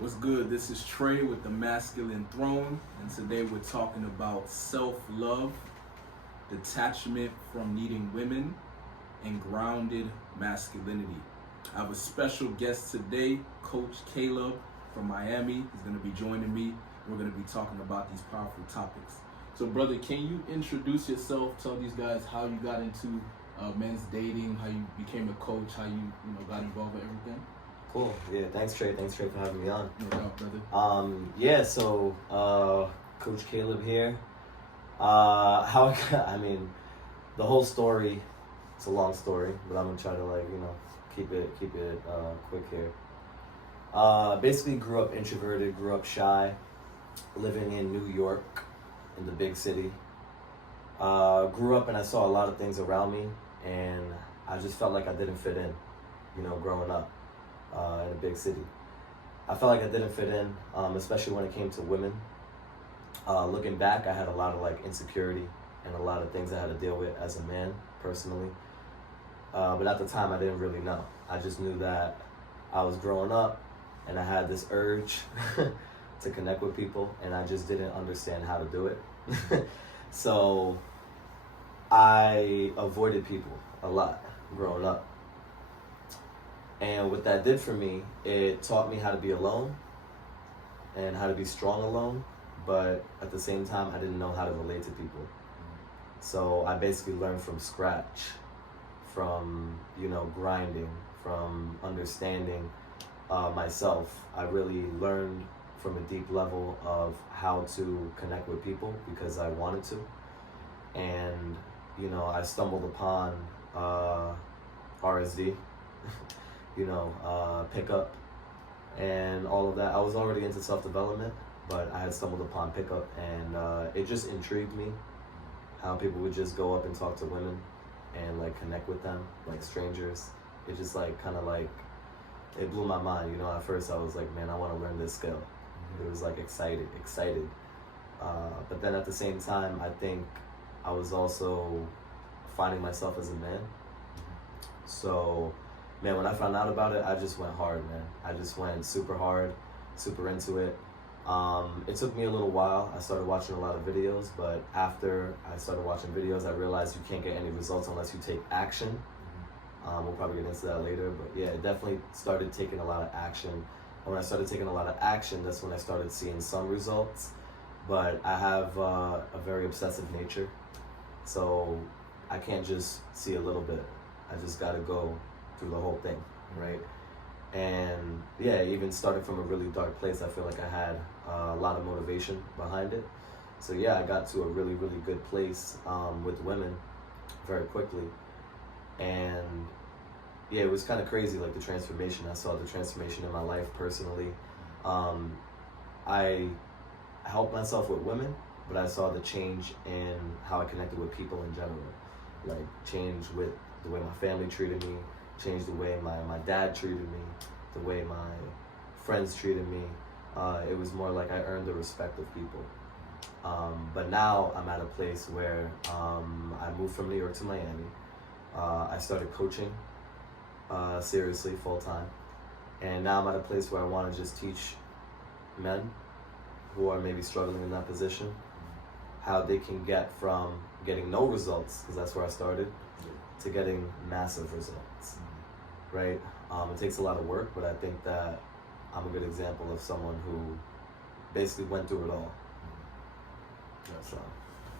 What's good? This is Trey with the Masculine Throne, and today we're talking about self-love, detachment from needing women, and grounded masculinity. I have a special guest today, Coach Caleb from Miami. He's going to be joining me. We're going to be talking about these powerful topics. So, brother, can you introduce yourself? Tell these guys how you got into men's dating, how you became a coach, how you got involved with everything. Cool. Yeah. Thanks, Trey. Thanks, Trey, for having me on. No doubt, brother. So Coach Caleb here. How I mean, the whole story. It's a long story, but I'm gonna try to keep it quick here. Basically, grew up introverted, grew up shy, living in New York, in the big city. Grew up and I saw a lot of things around me, and I just felt like I didn't fit in. Growing up. In a big city, I felt like I didn't fit in, especially when it came to women. Looking back, I had a lot of insecurity and a lot of things I had to deal with as a man personally. But at the time, I didn't really know. I just knew that I was growing up, and I had this urge to connect with people, and I just didn't understand how to do it. So I avoided people a lot growing up. And what that did for me, it taught me how to be alone and how to be strong alone, but at the same time, I didn't know how to relate to people. So I basically learned from scratch, from, grinding, from understanding myself. I really learned from a deep level of how to connect with people because I wanted to. And, I stumbled upon RSD. Pickup and all of that. I was already into self-development, but I had stumbled upon pickup, and it just intrigued me how people would just go up and talk to women and connect with them like strangers. It just it blew my mind. At first I was like, man, I want to learn this skill. It was excited. But then at the same time, I think I was also finding myself as a man. So man, when I found out about it, I just went hard, man. I just went super hard, super into it. It took me a little while. I started watching a lot of videos, but after I started watching videos, I realized you can't get any results unless you take action. We'll probably get into that later, but yeah, it definitely started taking a lot of action. And when I started taking a lot of action, that's when I started seeing some results. But I have a very obsessive nature, so I can't just see a little bit. I just gotta go through the whole thing, right? And yeah, even starting from a really dark place, I feel like I had a lot of motivation behind it. So yeah, I got to a really, really good place with women very quickly. And yeah, it was kind of crazy, the transformation. I saw the transformation in my life personally. I helped myself with women, but I saw the change in how I connected with people in general. Change with the way my family treated me, changed the way my dad treated me, the way my friends treated me. It was more like I earned the respect of people. But now I'm at a place where I moved from New York to Miami. I started coaching seriously, full time. And now I'm at a place where I want to just teach men who are maybe struggling in that position how they can get from getting no results, because that's where I started, to getting massive results, right? It takes a lot of work, but I think that I'm a good example of someone who basically went through it all. So.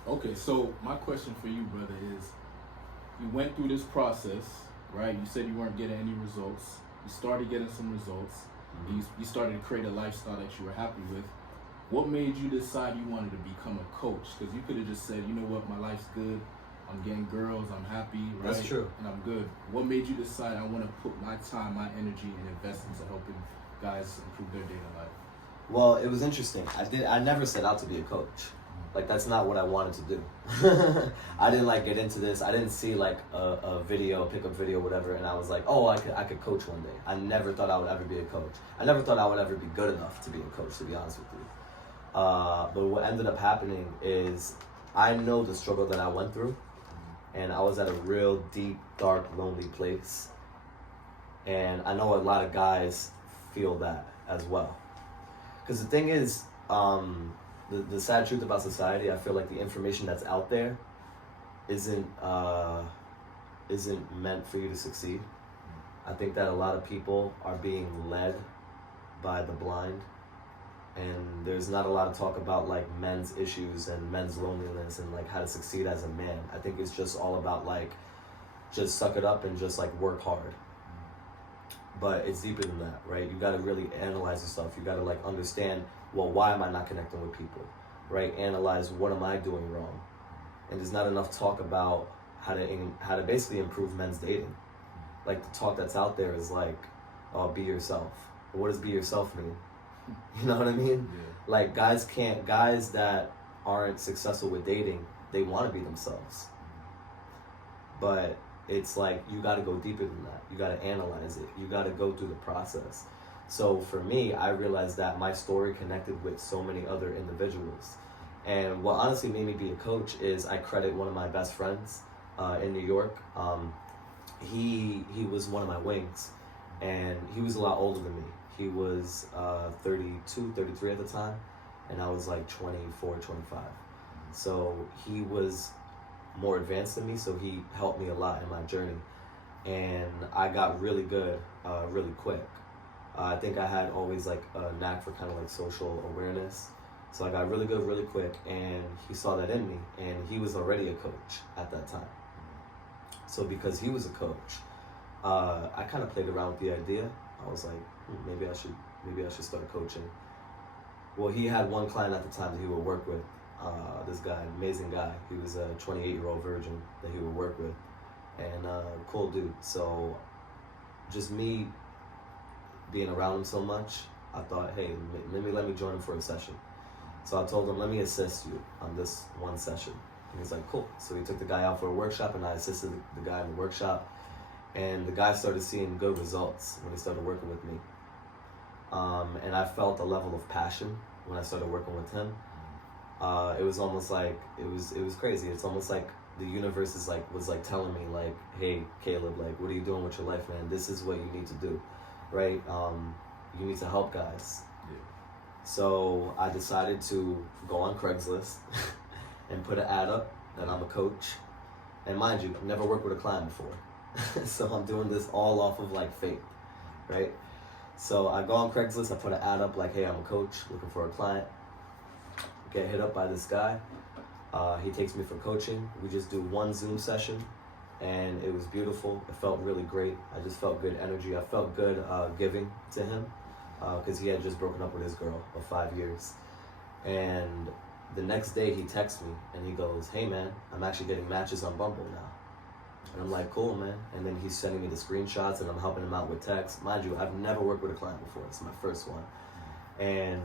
Okay, so my question for you, brother, is you went through this process, right? You said you weren't getting any results. You started getting some results. Mm-hmm. You started to create a lifestyle that you were happy with. What made you decide you wanted to become a coach? Because you could have just said, you know what, my life's good. I'm getting girls, I'm happy, right? That's true. And I'm good. What made you decide I want to put my time, my energy, and invest into helping guys improve their dating life? Well, it was interesting. I never set out to be a coach. That's not what I wanted to do. I didn't get into this. I didn't see a video, pickup video, whatever, and I was like, oh, I could coach one day. I never thought I would ever be a coach. I never thought I would ever be good enough to be a coach, to be honest with you. But what ended up happening is I know the struggle that I went through, and I was at a real deep, dark, lonely place. And I know a lot of guys feel that as well. Because the thing is, the sad truth about society, I feel like the information that's out there isn't meant for you to succeed. I think that a lot of people are being led by the blind, and there's not a lot of talk about like men's issues and men's loneliness and like how to succeed as a man. I think it's just all about like just suck it up and just like work hard. But it's deeper than that, right? You got to really analyze yourself. You got to like understand, well, why am I not connecting with people, right? Analyze, what am I doing wrong? And there's not enough talk about how to basically improve men's dating. Like the talk that's out there is like, oh, be yourself. What does be yourself mean? You know what I mean? Yeah. Like guys that aren't successful with dating, they want to be themselves. But it's like, you got to go deeper than that. You got to analyze it. You got to go through the process. So for me, I realized that my story connected with so many other individuals. And what honestly made me be a coach is I credit one of my best friends in New York. He was one of my wings, and he was a lot older than me. He was 32, 33 at the time, and I was like 24, 25. So he was more advanced than me, so he helped me a lot in my journey. And I got really good really quick. I think I had always like a knack for kind of like social awareness. So I got really good really quick, and he saw that in me, and he was already a coach at that time. So because he was a coach, I kind of played around with the idea. I was like, maybe I should start coaching. Well, he had one client at the time that he would work with. This guy, amazing guy. He was a 28-year-old virgin that he would work with, and cool dude. So just me being around him so much, I thought, hey, let me join him for a session. So I told him, let me assist you on this one session. And he's like, cool. So he took the guy out for a workshop, and I assisted the guy in the workshop. And the guy started seeing good results when he started working with me. And I felt a level of passion when I started working with him. It was almost like, it was crazy. It's almost like the universe was telling me like, hey, Caleb, like, what are you doing with your life, man? This is what you need to do, right? You need to help guys. Yeah. So I decided to go on Craigslist and put an ad up that I'm a coach. And mind you, I've never worked with a client before. So I'm doing this all off of like faith, right? So I go on Craigslist, I put an ad up like, hey, I'm a coach looking for a client. Get hit up by this guy. He takes me for coaching. We just do one Zoom session, and it was beautiful. It felt really great. I just felt good energy. I felt good giving to him because he had just broken up with his girl of 5 years. And the next day he texts me and he goes, hey man, I'm actually getting matches on Bumble now. And I'm like, cool, man. And then he's sending me the screenshots, and I'm helping him out with text. Mind you, I've never worked with a client before. It's my first one. And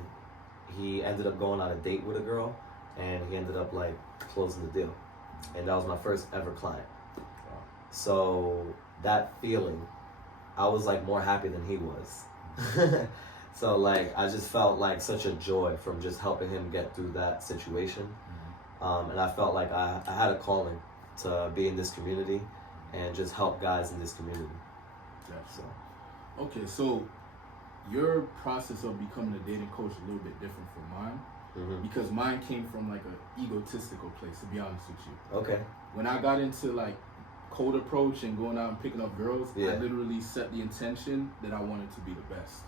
he ended up going on a date with a girl, and he ended up like closing the deal. And that was my first ever client. Wow. So that feeling, I was like more happy than he was. So like, I just felt like such a joy from just helping him get through that situation. Mm-hmm. And I felt like I had a calling to be in this community and just help guys in this community. Yeah. So, okay, so your process of becoming a dating coach is a little bit different from mine. Mm-hmm. Because mine came from like an egotistical place, to be honest with you. Okay. When I got into like cold approach and going out and picking up girls, I literally set the intention that I wanted to be the best.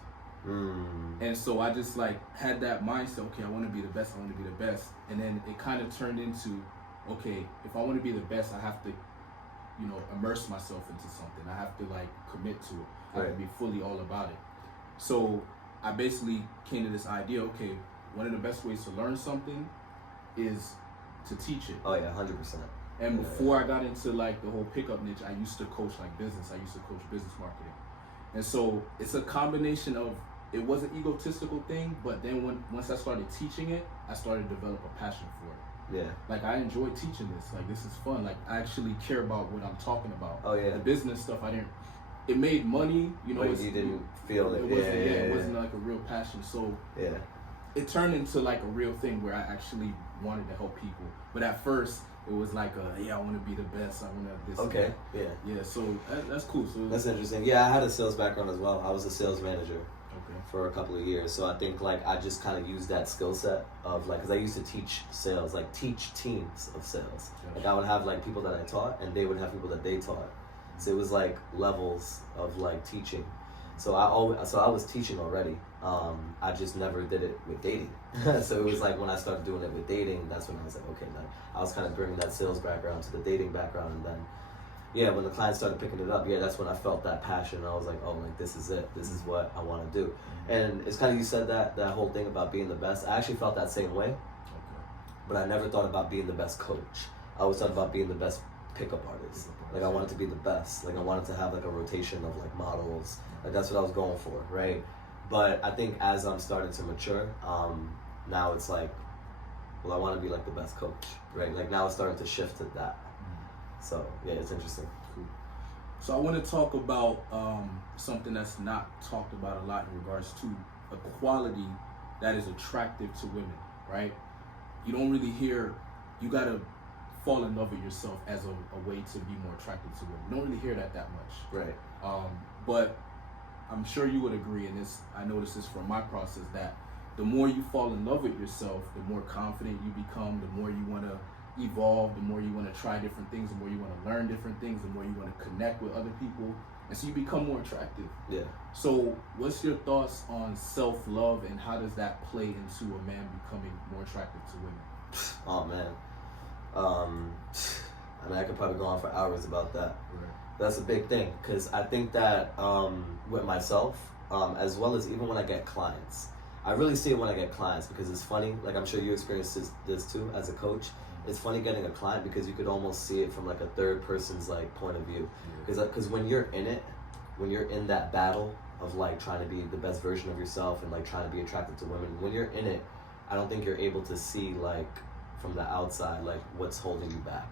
And so I just like had that mindset, okay, I want to be the best, and then it kind of turned into, okay, if I want to be the best, I have to, immerse myself into something. I have to like commit to it. I have to be fully all about it. So I basically came to this idea, okay, one of the best ways to learn something is to teach it. Oh yeah, 100%. And before I got into like the whole pickup niche, I used to coach like business. I used to coach business marketing. And so it's a combination of, it was an egotistical thing, but then once I started teaching it, I started to develop a passion for it. Yeah. Like I enjoy teaching this. Like this is fun. Like I actually care about what I'm talking about. Oh yeah. The business stuff, it made money, But you didn't feel it. It wasn't like a real passion. So yeah, it turned into like a real thing where I actually wanted to help people. But at first, it was like, I want to be the best. I want to this. Okay. And that. Yeah. So that's cool. So that's interesting. Yeah, I had a sales background as well. I was a sales manager for a couple of years. So I think like I just kind of used that skill set of like, because I used to teach sales, like teach teams of sales. Like I would have like people that I taught and they would have people that they taught. So it was like levels of like teaching. So I was teaching already. I just never did it with dating. So it was like when I started doing it with dating, that's when I was like, okay, then I was kind of bringing that sales background to the dating background, and then when the clients started picking it up, that's when I felt that passion. I was like, oh, like this is it. This is what I want to do. And it's kind of, you said that whole thing about being the best. I actually felt that same way, but I never thought about being the best coach. I always thought about being the best pickup artist. Like I wanted to be the best. Like I wanted to have like a rotation of like models. Like that's what I was going for, right? But I think as I'm starting to mature, now it's like, well, I want to be like the best coach, right? Like now it's starting to shift to that. So yeah, it's interesting. Cool. So I want to talk about something that's not talked about a lot in regards to a quality that is attractive to women, right? You don't really hear, you gotta fall in love with yourself as a way to be more attractive to women. You don't really hear that much. Right. But I'm sure you would agree, and this, I noticed this from my process, that the more you fall in love with yourself, the more confident you become, the more you want to evolve, the more you want to try different things, the more you want to learn different things, the more you want to connect with other people, and so you become more attractive. Yeah. So what's your thoughts on self-love, and how does that play into a man becoming more attractive to women? Oh man. I mean, I could probably go on for hours about that. Right. That's a big thing, because I think that with myself, as well as even when I get clients, I really see it when I get clients, because it's funny, like I'm sure you experienced this too as a coach. It's funny getting a client because you could almost see it from like a third person's like point of view. Because when you're in it, when you're in that battle of like trying to be the best version of yourself and like trying to be attracted to women, when you're in it, I don't think you're able to see like from the outside like what's holding you back.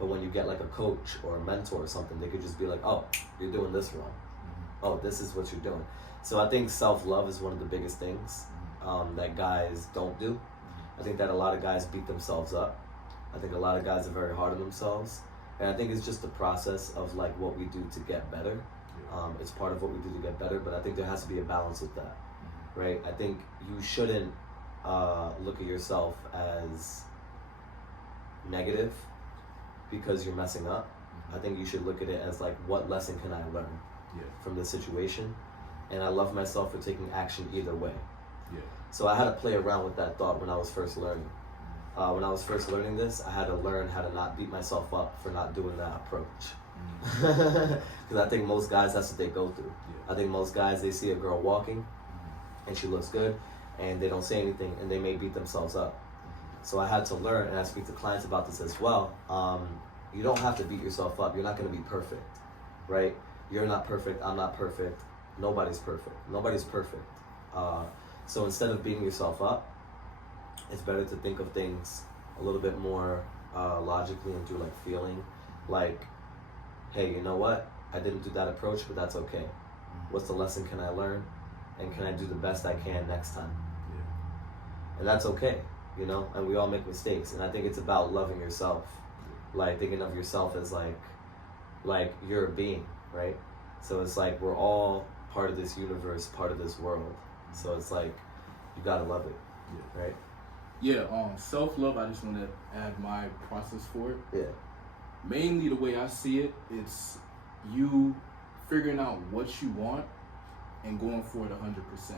But when you get like a coach or a mentor or something, they could just be like, oh, you're doing this wrong. Oh, this is what you're doing. So I think self-love is one of the biggest things that guys don't do. I think that a lot of guys beat themselves up. I think a lot of guys are very hard on themselves. And I think it's just the process of like what we do to get better. It's part of what we do to get better, but I think there has to be a balance with that, right? I think you shouldn't look at yourself as negative because you're messing up. I think you should look at it as like, what lesson can I learn from this situation? And I love myself for taking action either way. So I had to play around with that thought when I was first learning. When I was first learning this, I had to learn how to not beat myself up for not doing that approach. Because I think most guys, that's what they go through. I think most guys, they see a girl walking and she looks good and they don't say anything and they may beat themselves up. So I had to learn, and I speak to clients about this as well. You don't have to beat yourself up. You're not going to be perfect, right? You're not perfect. I'm not perfect. Nobody's perfect. Nobody's perfect. So instead of beating yourself up, it's better to think of things a little bit more logically and through like feeling. Like, hey, you know what? I didn't do that approach, but that's okay. What's the lesson can I learn? And can I do the best I can next time? And that's okay, you know? And we all make mistakes. And I think it's about loving yourself. Like thinking of yourself as like you're a being, right? So it's like we're all part of this universe, part of this world. So it's like you gotta love it, right? Self-love, I just want to add my process for it. Mainly the way I see it, it's you figuring out what you want and going for it 100%.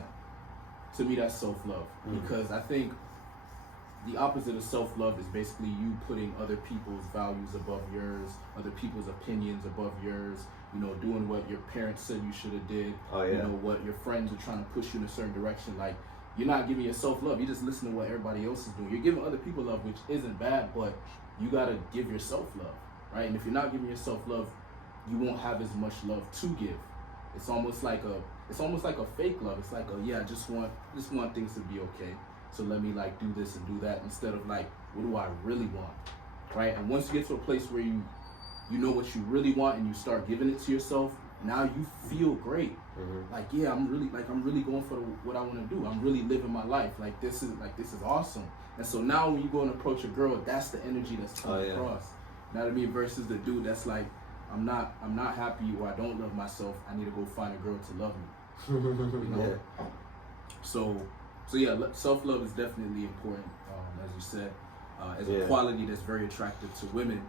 To me, that's self-love. Because I think the opposite of self-love is basically you putting other people's values above yours, other people's opinions above yours, you know, doing what your parents said you should have did, you know, what your friends are trying to push you in a certain direction. Like, you're not giving yourself love. You just listen to what everybody else is doing. You're giving other people love, which isn't bad, but you gotta give yourself love, right? And if you're not giving yourself love, you won't have as much love to give. It's almost like a fake love. It's like I just want things to be okay. So let me like do this and do that instead of like, what do I really want, right? And once you get to a place where you know what you really want and you start giving it to yourself, now you feel great. Like, I'm really going for what I want to do. I'm really living my life. Like this is awesome. And so now when you go and approach a girl, that's the energy that's coming across. You know what I mean? Versus the dude that's like, I'm not happy, or I don't love myself. I need to go find a girl to love me. You know. So yeah, self-love is definitely important, as you said, as a quality that's very attractive to women,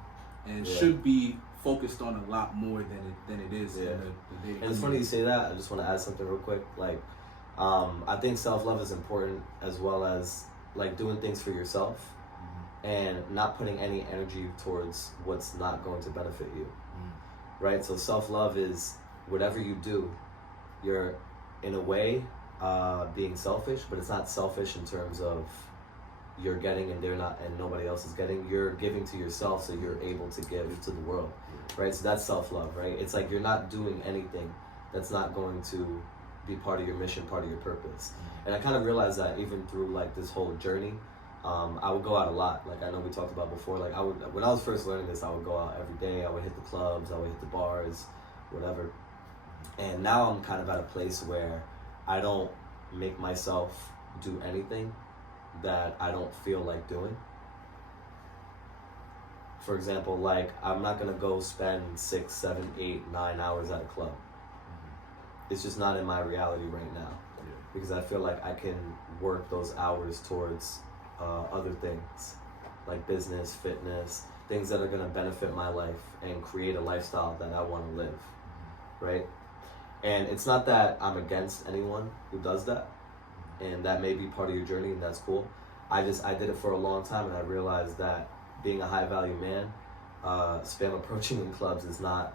and should be focused on a lot more than it is in the dating. And it's funny you say that. I just want to add something real quick. Like, I think self-love is important, as well as like doing things for yourself and not putting any energy towards what's not going to benefit you. Right? So self-love is whatever you do, you're in a way being selfish, but it's not selfish in terms of you're getting and they're not, and nobody else is getting. You're giving to yourself, so you're able to give to the world, right? So that's self-love, right? It's like you're not doing anything that's not going to be part of your mission, part of your purpose. And I kind of realized that even through like this whole journey. I would go out a lot. Like I know we talked about before, like when I was first learning this, I would go out every day. I would hit the clubs, I would hit the bars, whatever. And now I'm kind of at a place where I don't make myself do anything that I don't feel like doing. For example, like I'm not gonna go spend 6, 7, 8, 9 hours at a club. It's just not in my reality right now, because I feel like I can work those hours towards other things like business, fitness, things that are going to benefit my life and create a lifestyle that I want to live, right? And it's not that I'm against anyone who does that, and that may be part of your journey, and that's cool. I did it for a long time, and I realized that being a high value man, spam approaching in clubs is not,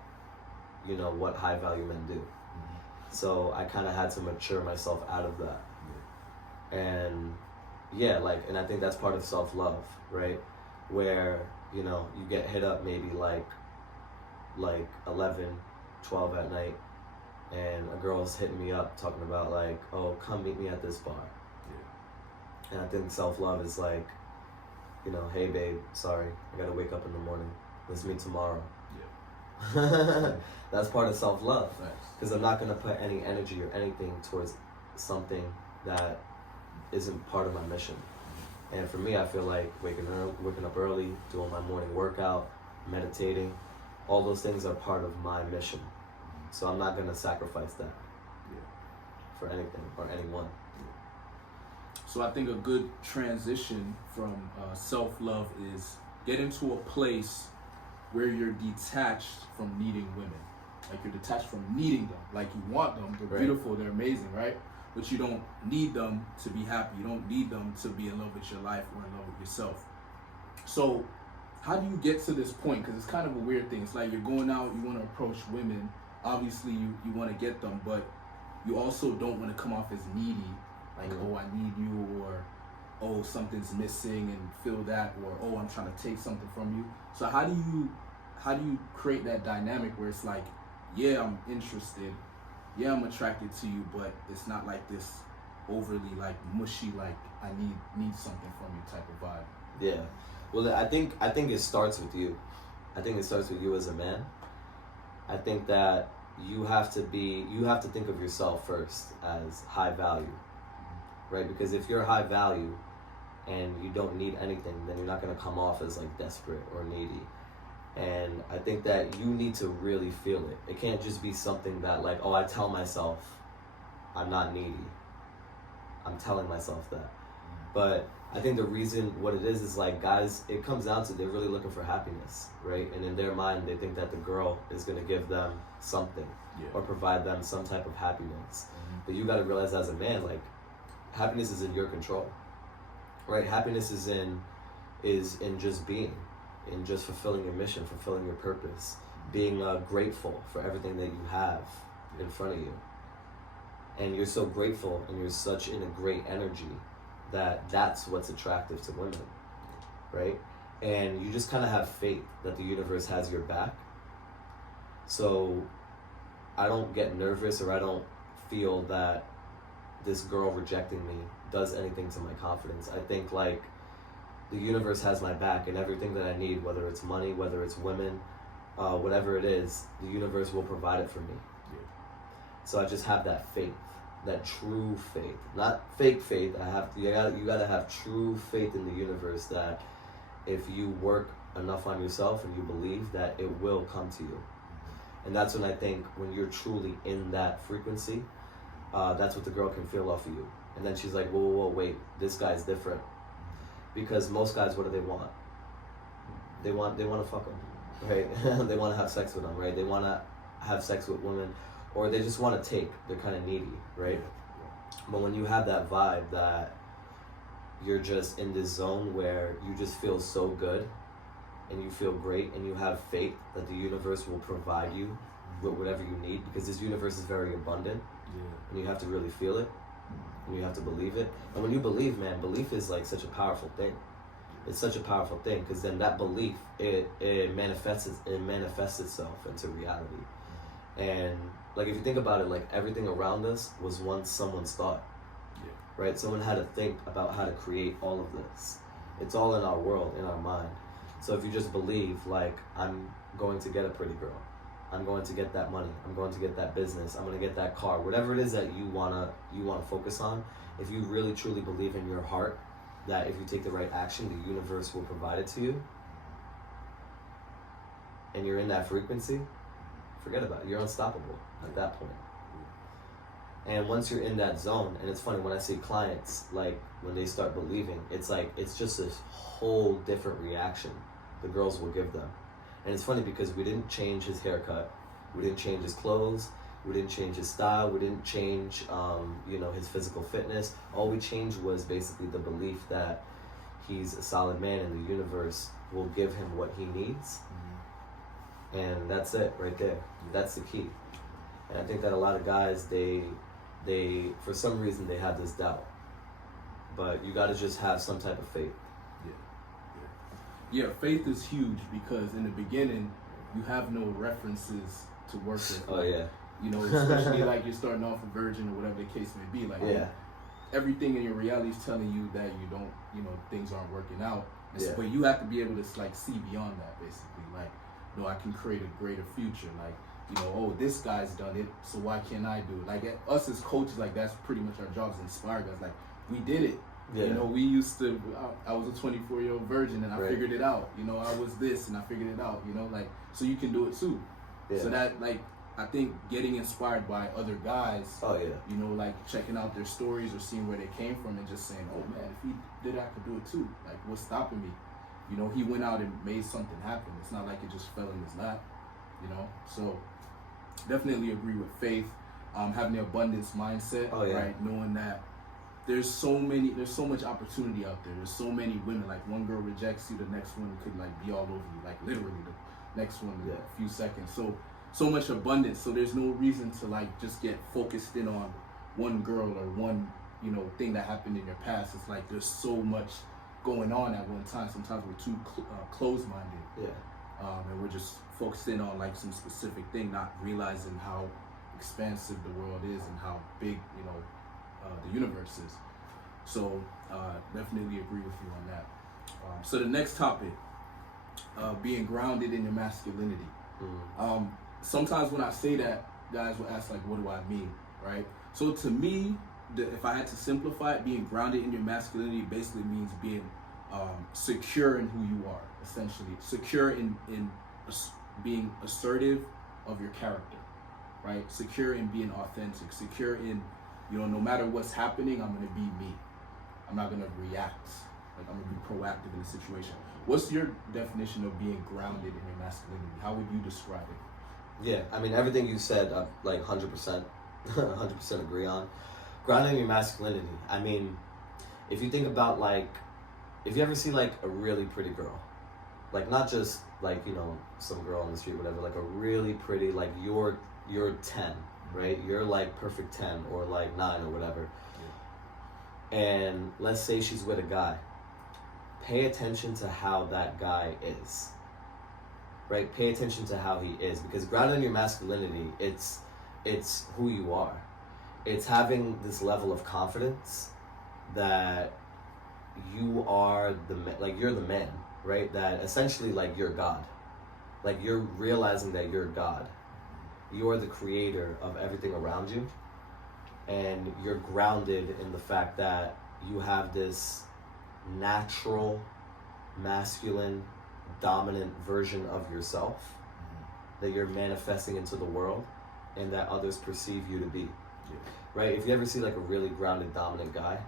what high value men do. So I kind of had to mature myself out of that. And and I think that's part of self-love, right? Where, you get hit up maybe like 11, 12 at night, and a girl's hitting me up talking about like, oh, come meet me at this bar. And I think self-love is like, hey babe, sorry, I gotta wake up in the morning. Let's meet tomorrow. That's part of self-love. Because I'm not gonna put any energy or anything towards something that isn't part of my mission. And for me, I feel like waking up early, doing my morning workout, meditating, all those things are part of my mission. So I'm not gonna sacrifice that for anything or anyone. So I think a good transition from self-love is get into a place where you're detached from needing women. Like you're detached from needing them. Like you want them, they're beautiful, they're amazing, right? But you don't need them to be happy. You don't need them to be in love with your life or in love with yourself. So how do you get to this point? Because it's kind of a weird thing. It's like you're going out, you want to approach women. Obviously, you want to get them, but you also don't want to come off as needy. Like, oh, I need you, or oh, something's missing and feel that, or oh, I'm trying to take something from you. So how do you create that dynamic where it's like, yeah, I'm interested, yeah, I'm attracted to you, but it's not like this overly like mushy, like I need something from you type of vibe. Yeah. Well, I think it starts with you. I think it starts with you as a man. I think that you have to think of yourself first as high value, right? Because if you're high value and you don't need anything, then you're not going to come off as like desperate or needy. And I think that you need to really feel it. It can't just be something that like, oh, I tell myself I'm not needy. I'm telling myself that. But I think the reason what it is like guys, it comes down to they're really looking for happiness, right? And in their mind, they think that the girl is going to give them something or provide them some type of happiness. But you got to realize as a man, like happiness is in your control, right? Happiness is in just being, in just fulfilling your mission, fulfilling your purpose, being grateful for everything that you have in front of you. And you're so grateful and you're such in a great energy that's what's attractive to women, right? And you just kind of have faith that the universe has your back. So I don't get nervous, or I don't feel that this girl rejecting me does anything to my confidence. I think like the universe has my back, and everything that I need, whether it's money, whether it's women, whatever it is, the universe will provide it for me. So I just have that faith. That true faith, not fake faith. You gotta have true faith in the universe that if you work enough on yourself and you believe that it will come to you. And that's when I think when you're truly in that frequency, that's what the girl can feel off of you. And then she's like, whoa, wait, this guy's different. Because most guys, what do they want? They want to fuck them, right? They want to have sex with them, right? They want to have sex with women, or they just want to take. They're kind of needy, right? But when you have that vibe that you're just in this zone where you just feel so good and you feel great and you have faith that the universe will provide you with whatever you need, because this universe is very abundant, and you have to really feel it, and you have to believe it. And when you believe, man, belief is like such a powerful thing. It's such a powerful thing, because then that belief, it manifests itself into reality. And like, if you think about it, like, everything around us was once someone's thought, right? Someone had to think about how to create all of this. It's all in our world, in our mind. So if you just believe, like, I'm going to get a pretty girl, I'm going to get that money, I'm going to get that business, I'm going to get that car, whatever it is that you wanna focus on, if you really truly believe in your heart that if you take the right action, the universe will provide it to you, and you're in that frequency, forget about it. You're unstoppable at that point. And once you're in that zone, and it's funny when I see clients, like, when they start believing, it's like, it's just this whole different reaction the girls will give them. And it's funny because we didn't change his haircut, we didn't change his clothes, we didn't change his style, we didn't change his physical fitness. All we changed was basically the belief that he's a solid man and the universe will give him what he needs. And that's it right there. That's the key. And I think that a lot of guys, they for some reason they have this doubt, but you got to just have some type of faith. Yeah, faith is huge, because in the beginning you have no references to work with. Oh yeah. You know, especially like you're starting off a virgin or whatever the case may be. Like, everything in your reality is telling you that you don't, things aren't working out. But you have to be able to, like, see beyond that, basically. Like, I can create a greater future. Like, this guy's done it, so why can't I do it? Like, us as coaches, like, that's pretty much our job, is inspire guys. Like, we did it. Yeah. We used to, I was a 24-year-old virgin and I figured it out. I was this and I figured it out, like, so you can do it too. Yeah. So that, like, I think getting inspired by other guys, like checking out their stories or seeing where they came from and just saying, oh man, if he did it, I could do it too. Like, what's stopping me? He went out and made something happen. It's not like it just fell in his lap, So definitely agree with faith, having the abundance mindset, right? Knowing that there's so much opportunity out there. There's so many women. Like, one girl rejects you, the next one could, like, be all over you. Like, literally, the next one in a few seconds. So much abundance. So there's no reason to, like, just get focused in on one girl or one, thing that happened in your past. It's like there's so much going on at one time. Sometimes we're too closed-minded. And we're just focused in on, like, some specific thing, not realizing how expansive the world is and how big, the universe is. So definitely agree with you on that. So the next topic, being grounded in your masculinity. Sometimes when I say that, guys will ask, like, what do I mean, right? So to me, if I had to simplify it, being grounded in your masculinity basically means being secure in who you are, essentially. Secure in being assertive of your character, right? Secure in being authentic. Secure in, no matter what's happening, I'm going to be me. I'm not going to react. Like, I'm going to be proactive in the situation. What's your definition of being grounded in your masculinity? How would you describe it? Yeah, I mean, everything you said, I, like, 100%, 100% agree on. Grounded in your masculinity. I mean, if you think about, like, if you ever see, like, a really pretty girl, like, not just, like, some girl on the street, whatever, like a really pretty, like, you're 10, right? You're, like, perfect 10 or, like, 9 or whatever. And let's say she's with a guy. Pay attention to how that guy is, right? Pay attention to how he is, because grounded in your masculinity, it's who you are. It's having this level of confidence that you are you're the man, right? That essentially, like, you're God. Like, you're realizing that you're God. You are the creator of everything around you, and you're grounded in the fact that you have this natural, masculine, dominant version of yourself that you're manifesting into the world and that others perceive you to be. right? If you ever see like a really grounded, dominant guy,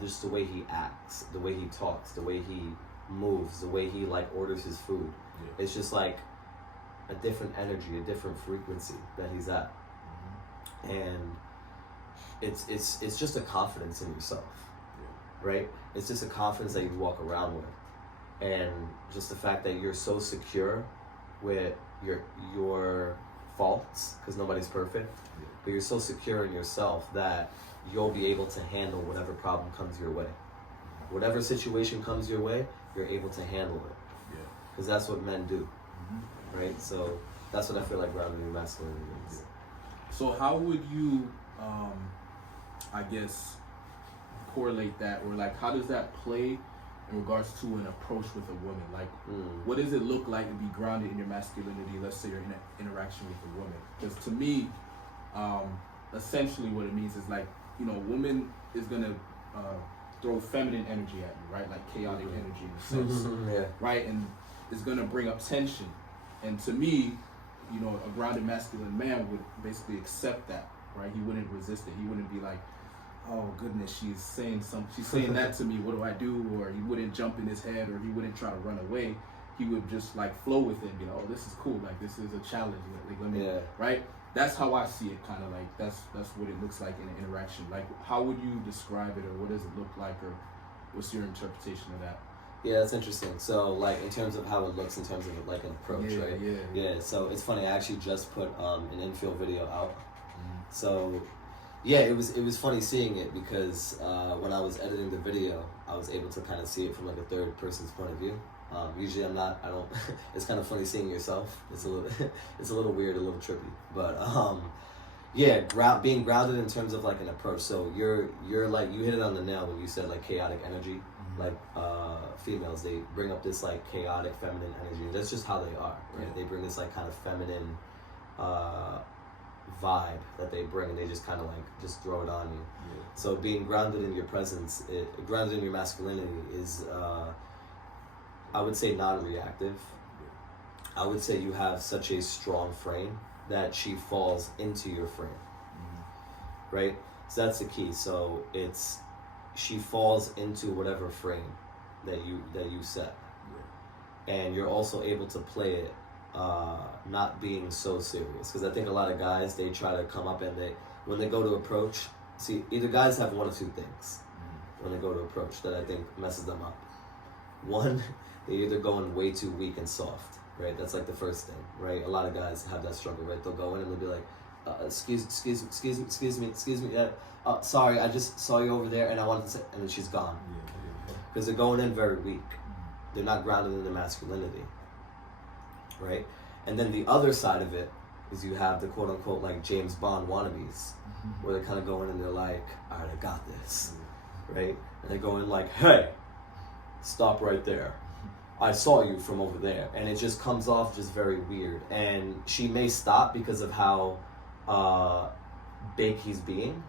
just the way he acts, the way he talks, the way he moves, the way he like orders his food, it's just like a different energy, a different frequency that he's at, and it's just a confidence in yourself, right? It's just a confidence that you walk around with, and just the fact that you're so secure with your faults, because nobody's perfect, but you're so secure in yourself that you'll be able to handle whatever problem comes your way. Whatever situation comes your way, you're able to handle it. Because that's what men do, right? So that's what I feel like grounded in masculinity is. So how would you, I guess, correlate that, or like how does that play in regards to an approach with a woman? Like, what does it look like to be grounded in your masculinity? Let's say you're in an interaction with a woman. Because to me, essentially what it means is like, you know, a woman is gonna throw feminine energy at you, right? Like chaotic energy in a sense, right? And it's gonna bring up tension. And to me, you know, a grounded masculine man would basically accept that, right? He wouldn't resist it. He wouldn't be like, oh goodness, she's saying that to me, what do I do? Or he wouldn't jump in his head, or he wouldn't try to run away. He would just like flow with it and be like, oh, this is cool, like this is a challenge, like, let me, right? That's how I see it, kind of like, that's what it looks like in an interaction. Like, how would you describe it, or what does it look like, or what's your interpretation of that? Yeah, that's interesting. So, like, in terms of how it looks, in terms of like an approach, right? Yeah. So it's funny. I actually just put an infield video out. So, yeah, it was funny seeing it because when I was editing the video, I was able to kind of see it from like a third person's point of view. Usually I don't. It's kind of funny seeing yourself. It's a little weird, a little trippy. But yeah, being grounded in terms of like an approach. So you're like, you hit it on the nail when you said like chaotic energy. Like females, they bring up this like chaotic feminine energy. That's just how they are, right? They bring this like kind of feminine vibe that they bring, and they just kind of like just throw it on you. So being grounded in your presence, grounded in your masculinity is, I would say, non-reactive. I would say you have such a strong frame that she falls into your frame, right? So that's the key. So she falls into whatever frame that you set, and you're also able to play it not being so serious, because I think a lot of guys, they try to come up and when they go to approach, see, either guys have one of two things when they go to approach that I think messes them up. One, they either go in way too weak and soft, right? That's like the first thing, right? A lot of guys have that struggle, right? They'll go in and they'll be like, excuse me, sorry, I just saw you over there and I wanted to say, and then she's gone. Because they're going in very weak. They're not grounded in their masculinity, right? And then the other side of it is you have the quote unquote like James Bond wannabes, where they kind of go in and they're like, all right, I got this, right? And they go in like, hey, stop right there. I saw you from over there. And it just comes off just very weird. And she may stop because of how big he's being,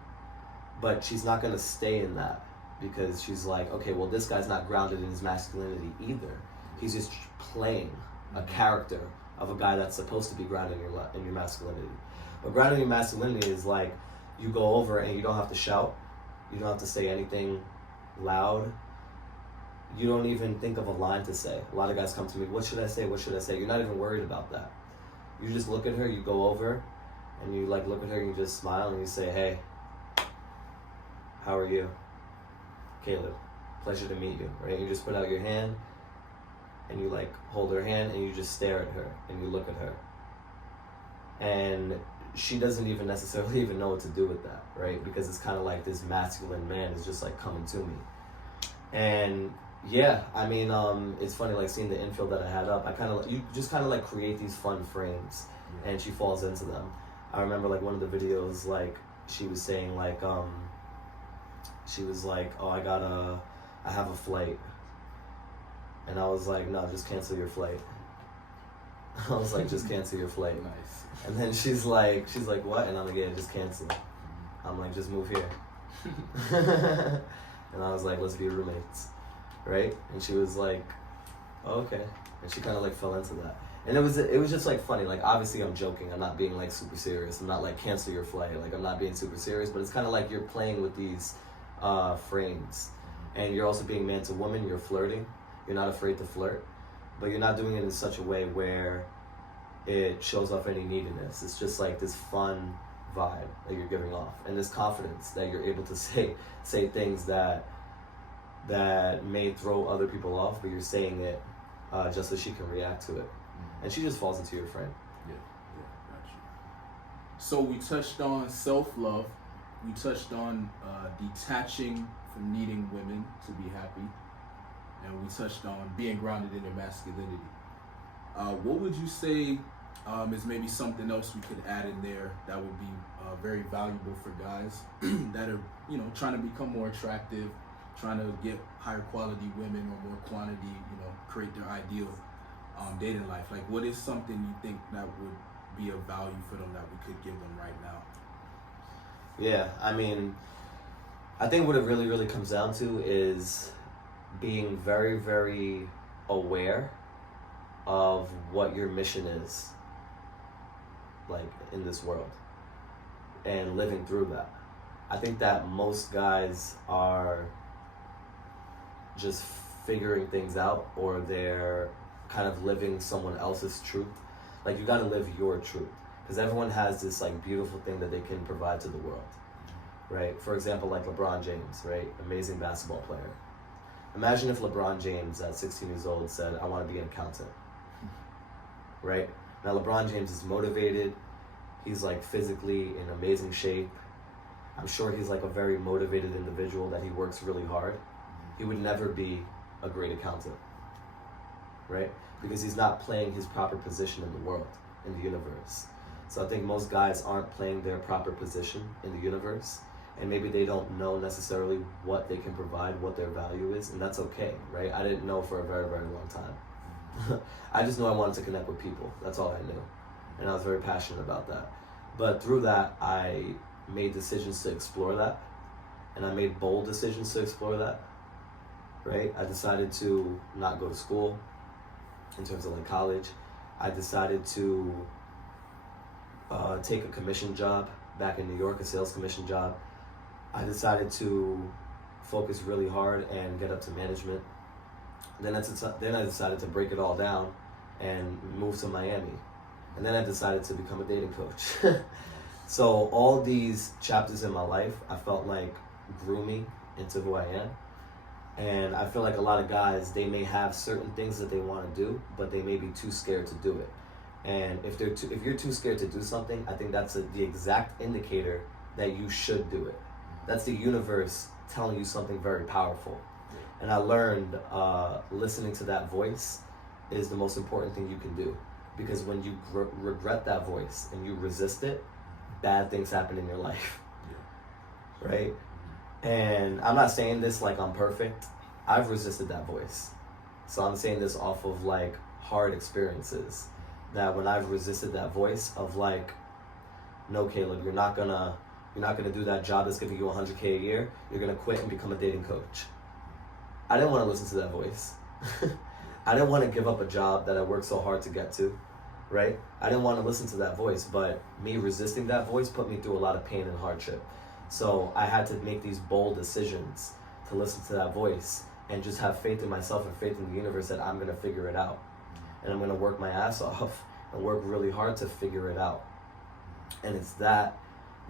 but she's not going to stay in that, because she's like, okay, well, this guy's not grounded in his masculinity either. He's just playing a character of a guy that's supposed to be grounded in your masculinity. But grounded in your masculinity is like, you go over and you don't have to shout. You don't have to say anything loud. You don't even think of a line to say. A lot of guys come to me, what should I say? What should I say? You're not even worried about that. You just look at her, you go over, and you like look at her and you just smile and you say, hey, how are you? Caleb, pleasure to meet you, right? You just put out your hand and you like hold her hand and you just stare at her and you look at her. And she doesn't even necessarily even know what to do with that, right? Because it's kind of like this masculine man is just like coming to me. And yeah, I mean, it's funny, like seeing the infield that I had up, you just kind of like create these fun frames and she falls into them. I remember like one of the videos, like she was saying like, she was like, oh, I have a flight. And I was like, no, just cancel your flight. I was like, just cancel your flight. Nice. And then she's like, what? And I'm like, yeah, just cancel. I'm like, just move here. And I was like, let's be roommates, right? And she was like, oh, okay. And she kind of like fell into that. And it was just like funny. Like obviously I'm joking. I'm not being like super serious. I'm not like cancel your flight. Like I'm not being super serious. But it's kind of like you're playing with these frames, and you're also being man to woman. You're flirting. You're not afraid to flirt, but you're not doing it in such a way where it shows off any neediness. It's just like this fun vibe that you're giving off, and this confidence that you're able to say things that may throw other people off, but you're saying it just so she can react to it. And she just falls into your frame. Yeah, got you. So we touched on self-love. We touched on detaching from needing women to be happy. And we touched on being grounded in your masculinity. What would you say is maybe something else we could add in there that would be very valuable for guys that are, trying to become more attractive, trying to get higher quality women or more quantity, create their ideal dating life? Like, what is something you think that would be of value for them that we could give them right now? Yeah, I mean, I think what it really, really comes down to is being very, very aware of what your mission is, like, in this world, and living through that. I think that most guys are just figuring things out, or they're kind of living someone else's truth. Like, you gotta live your truth, because everyone has this like beautiful thing that they can provide to the world, right? For example, like LeBron James, right? Amazing basketball player. Imagine if LeBron James at 16 years old said, I want to be an accountant, right? Now LeBron James is motivated. He's like physically in amazing shape. I'm sure he's like a very motivated individual that he works really hard. He would never be a great accountant, right? Because he's not playing his proper position in the world, in the universe. So I think most guys aren't playing their proper position in the universe, and maybe they don't know necessarily what they can provide, what their value is, and that's okay, right? I didn't know for a very, very long time. I just knew I wanted to connect with people. That's all I knew. And I was very passionate about that. But through that, I made decisions to explore that, and I made bold decisions to explore that, right? I decided to not go to school in terms of like college. I decided to take a commission job back in New York, a sales commission job. I decided to focus really hard and get up to management. Then I decided to break it all down and move to Miami. And then I decided to become a dating coach. So all these chapters in my life, I felt like grew me into who I am. And I feel like a lot of guys, they may have certain things that they want to do, but they may be too scared to do it. And if you're too scared to do something, I think that's the exact indicator that you should do it. That's the universe telling you something very powerful. And I learned listening to that voice is the most important thing you can do. Because when you regret that voice and you resist it, bad things happen in your life. Right? And I'm not saying this like I'm perfect. I've resisted that voice. So I'm saying this off of like hard experiences. That when I've resisted that voice of like, no, Caleb, you're not gonna do that job that's giving you $100K a year. You're gonna quit and become a dating coach. I didn't want to listen to that voice. I didn't want to give up a job that I worked so hard to get to, right? I didn't want to listen to that voice, but me resisting that voice put me through a lot of pain and hardship. So I had to make these bold decisions to listen to that voice and just have faith in myself and faith in the universe that I'm going to figure it out. And I'm going to work my ass off and work really hard to figure it out. And it's that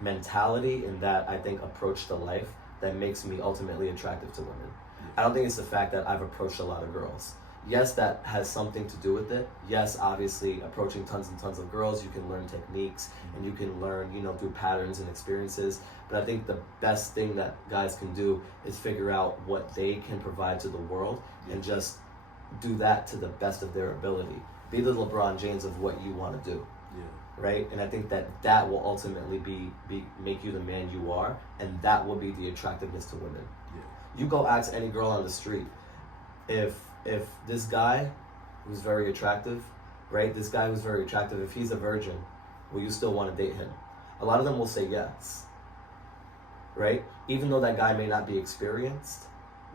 mentality and that, I think, approach to life that makes me ultimately attractive to women. I don't think it's the fact that I've approached a lot of girls. Yes, that has something to do with it. Yes, obviously, approaching tons and tons of girls, you can learn techniques and you can learn, through patterns and experiences. But I think the best thing that guys can do is figure out what they can provide to the world and just do that to the best of their ability. Be the LeBron James of what you want to do. Right? And I think that will ultimately make you the man you are, and that will be the attractiveness to women. You go ask any girl on the street, if this guy who's very attractive, right? This guy who's very attractive, if he's a virgin, will you still want to date him? A lot of them will say yes, right? Even though that guy may not be experienced,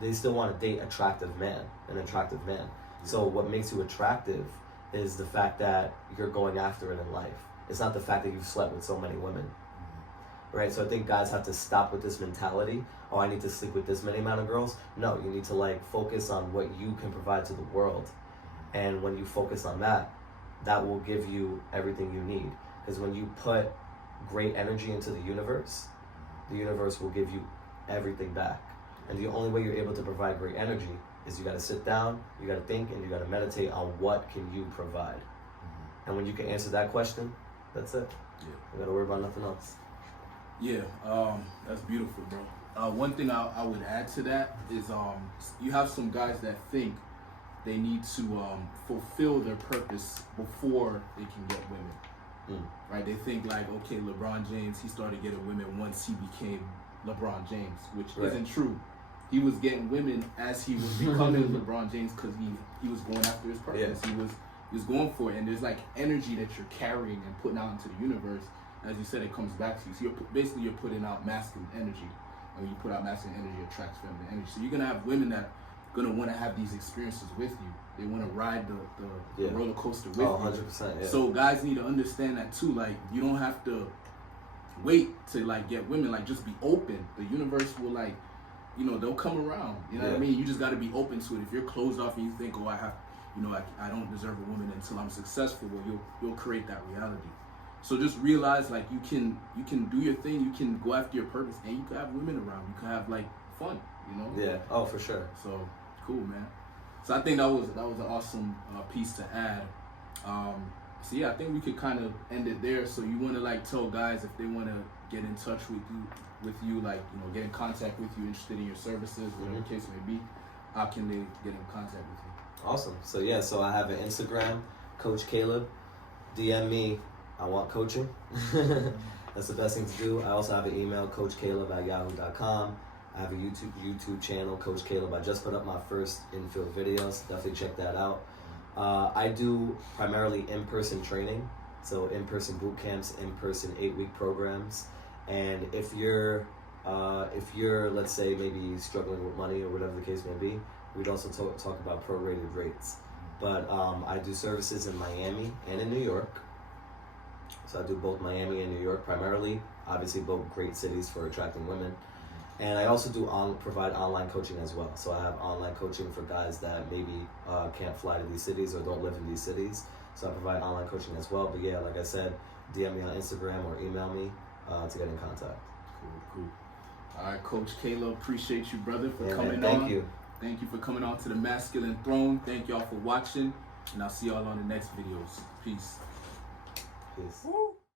they still want to date an attractive man. So what makes you attractive is the fact that you're going after it in life. It's not the fact that you've slept with so many women, right? So I think guys have to stop with this mentality. Oh, I need to sleep with this many amount of girls. No, you need to like focus on what you can provide to the world. And when you focus on that, that will give you everything you need. Because when you put great energy into the universe will give you everything back. And the only way you're able to provide great energy is you got to sit down, you got to think, and you got to meditate on what can you provide. And when you can answer that question, that's it. Yeah. You got to worry about nothing else. Yeah, that's beautiful, bro. One thing I would add to that is you have some guys that think they need to fulfill their purpose before they can get women. Right? They think like, okay, LeBron James, he started getting women once he became LeBron James, which isn't true. He was getting women as he was becoming LeBron James because he was going after his purpose. Yeah. He was going for it, and there's like energy that you're carrying and putting out into the universe. As you said, it comes back to you. So you're putting out masculine energy, and when you put out masculine energy, it attracts feminine energy. So you're gonna have women that are gonna want to have these experiences with you. They want to ride the roller coaster with you. 100%. Yeah. So guys need to understand that too. Like, you don't have to wait to like get women. Like, just be open. The universe will like, they'll come around. You know what I mean? You just got to be open to it. If you're closed off and you think, oh, I don't deserve a woman until I'm successful, well, you'll create that reality. So just realize like you can do your thing. You can go after your purpose, and you can have women around. You can have like fun. Yeah. Oh, for sure. So cool, man. So I think that was an awesome piece to add. So yeah, I think we could kind of end it there. So you want to like tell guys if they want to get in touch with you, like get in contact with you, interested in your services, whatever the case may be. How can they get in contact with you? Awesome. So yeah, so I have an Instagram, Coach Caleb. DM me. I want coaching. That's the best thing to do. I also have an email, coachcaleb@yahoo.com. I have a YouTube channel, Coach Caleb. I just put up my first infield videos. Definitely check that out. I do primarily in-person training, so in-person boot camps, in-person 8-week programs. And if you're let's say maybe struggling with money or whatever the case may be, we'd also talk about prorated rates. But I do services in Miami and in New York. So I do both Miami and New York primarily. Obviously, both great cities for attracting women. And I also do provide online coaching as well. So I have online coaching for guys that maybe can't fly to these cities or don't live in these cities. So I provide online coaching as well. But yeah, like I said, DM me on Instagram or email me to get in contact. Cool. All right, Coach Caleb, appreciate you, brother, for coming on. Thank you. Thank you for coming on to the Masculine Throne. Thank y'all for watching, and I'll see y'all on the next videos. Peace. Peace. Woo.